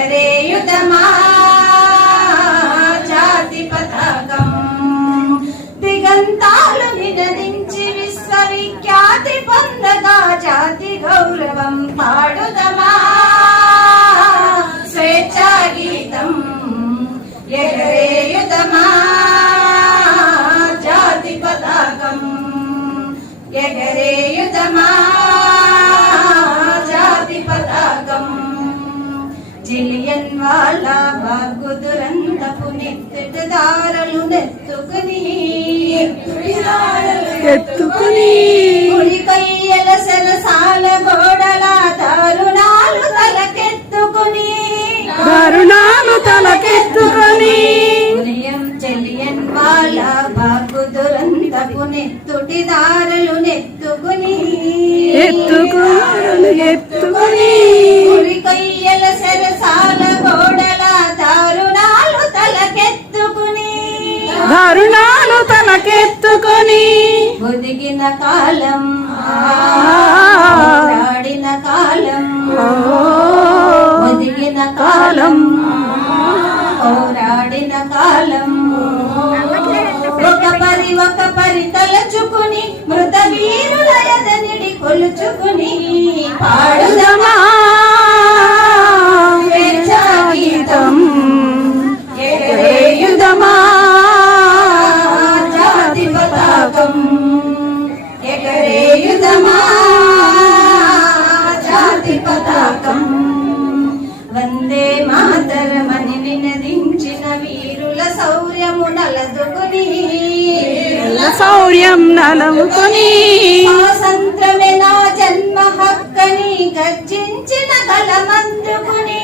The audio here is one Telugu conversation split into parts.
ఎగరేయుతమా జాతి పతాకం దిగంతాలు నినదించి విశ్వవిఖ్యాతి పొందగా జాతి గౌరవం పాడుదమా. స్వేచ్ఛా గీతం ఎగరేయుతమా జాతి పతాకం వాళ్ళ బాగు దురంతపు నెత్తుట దారలు నెత్తుకుని. ఎత్తుకుని కయ్యల సరసాల గోడల దారుణాలు తలకెత్తుకుని. కరుణాలు తలకెత్తుకొని. ఉదయం చెలియన్ వాళ్ళ బాగు దురంతపు నెత్తుటి దారలు నెత్తుకుని. ఎత్తుకోరు ఎత్తుకొని. కుడి కరుణాలు తనకెత్తుకొని ఒదిగిన కాలం ఆడిన కాలం ఒదిగిన కాలం పోరాడిన కాలం. ఒక పరి ఒక పరి తలచుకుని మృత వీరులయదనిడి కొలుచుకుని పాడుదా నలదుకుని శౌర్యం నలముకొని స్వాతంత్రమే నా జన్మ హక్కని గర్జించిన గలమందుకుని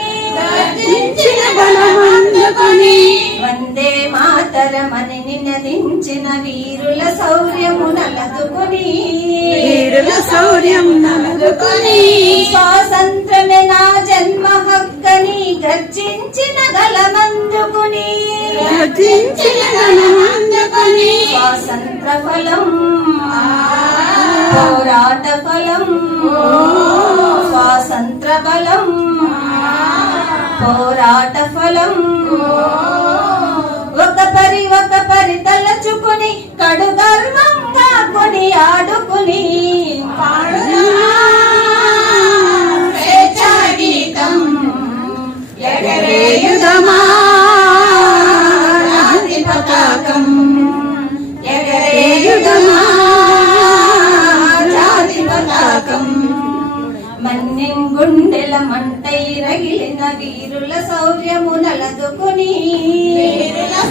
ఇచ్చిన బలమందుకొని. వందే మాతరమని నినదించిన వీరుల శౌర్యము నలదుకుని. వీరుల శౌర్యం నలుకొని స్వాతంత్రమే నా గర్జించిన గలమందుకుని రచించిన బలమందుకొని స్వాతంత్ర ఫలం పోరాట ఫలం స్వాతంత్ర బలం పోరాట ఫలం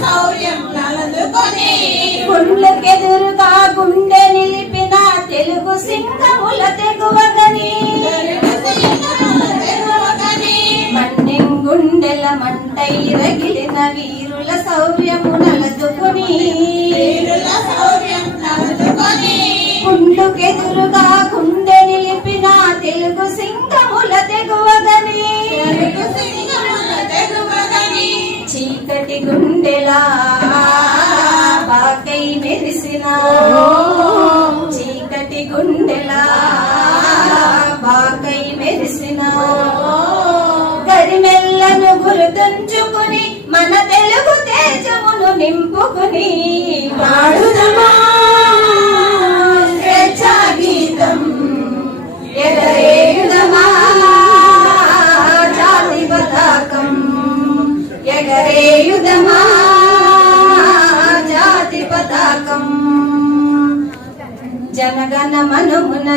శౌర్యము నలదుకుని గుండ్లకెదురుగా గుండె నిలిపిన తెలుగు సింహముల తెగువగని. మన్యం గుండెల మంటై రగిలిన వీరుల శౌర్యము నలదుకుని గుండుకెదురుగా గుండె చీకటి గుండెలా బాకై మెరిసిన. గరిమెల్లను గుర్తుంచుకుని మన తెలుగు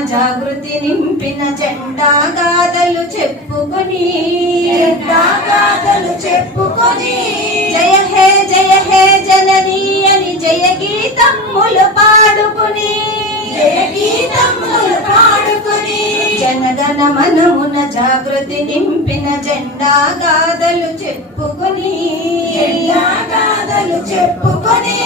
జాగృతి నింపిన జెండా గాథలు చెప్పుకొని. గాథలు చెప్పుకొని. జయ హే జయ హే జననీ అని జయ గీతమ్ములు పాడుకుని. జయ గీతమ్ములు పాడుకుని. జనగణ మనమున జాగృతి నింపిన జెండా గాథలు చెప్పుకొని. గాథలు చెప్పుకొని.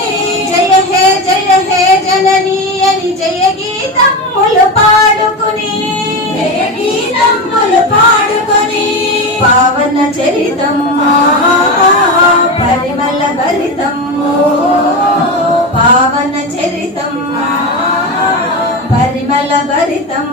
గీతమ్ములు పాడుకుని గీతమ్ములు పాడుకుని పావన చరితం పరిమళ భరితం పావన చరితం పరిమళ భరితం